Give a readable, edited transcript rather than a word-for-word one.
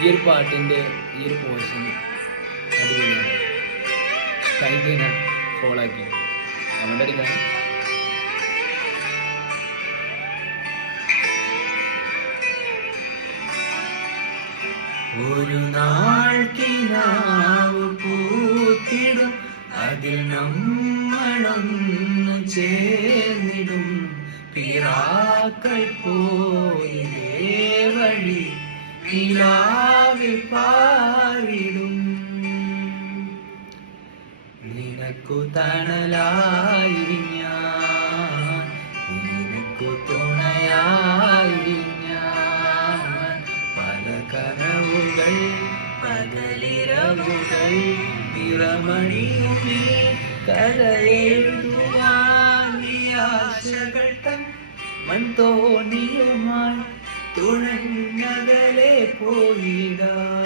ഈ ഒരു പാട്ടിൻ്റെ ഈ ഒരു പോർഷൻ അടിപൊളിയാണ്. കഴിഞ്ഞ ഫോളാക്കി അവൻ്റെ അടിക്കാൻ ഒരു നാൾ കിനാവ് പൂത്തിടും, അതിൽ നമ്മളൊന്നു ചേർന്നിടും. പിറാക്കൾ പോയിലേ വഴി നിലാവിൽ പാറിടും. നിനക്കു തണലായി ഞാൻ, നിനക്കു തുണയായി ഞാൻ. പല കനവുകൾ പകലിരവുകൾ നിറമണിയുമേ കരയെഴുതുവാൻ ഈ ആശകൾ തൻ മൺതോണിയുമായി തുഴഞ്ഞകലെ പോയിടാം.